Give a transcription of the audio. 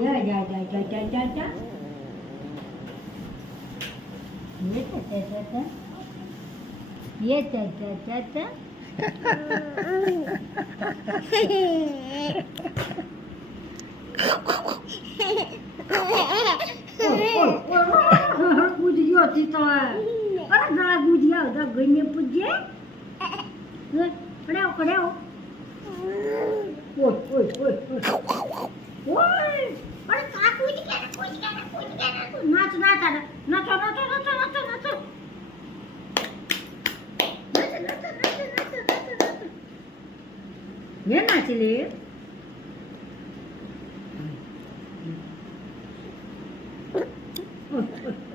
જા જા જા જા જા જા જા ये चा चा चा ये चा चा चा चा Gudiyo tito Ora dala gudiyo da ganye puje Kadeo kadeo Oi oi oi oi Ora kaku ini kana Nacho nacho nacho nacho nacho nacho nacho nacho ये नाचले ओह